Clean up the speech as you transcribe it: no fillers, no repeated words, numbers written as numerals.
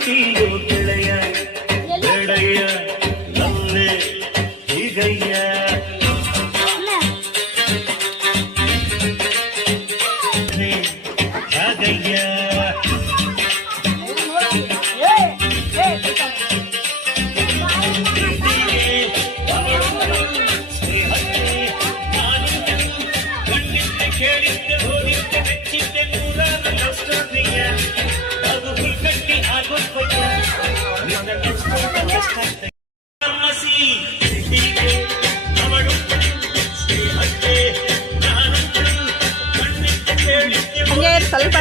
ಪ್ರೀತಿಯೋ ಗೆಳೆಯ ಗೆಳೆಯ ನಲ್ಲೆ ಹೀಗಯ್ಯ ಹಾಗಯ್ಯ ಕೇಳಿದ್ದೆ ಹೋಗಿದ್ದೆ ಮೆಚ್ಚಿದ್ದೆ ನೂರಾರು ಲಕ್ಷಣೀಯ ಅದು ಹುಲ್ಕಟ್ಟಿ ಆಗೋಯ್ಯ ಫಾರ್ಮಸಿ ಹೀಗೆ ಅವಳು ಸ್ನೇಹಕ್ಕೆ ನಾನು ಕಣ್ಣಿದ್ದೆ ಕೇಳಿದ್ದೆ ಸ್ವಲ್ಪ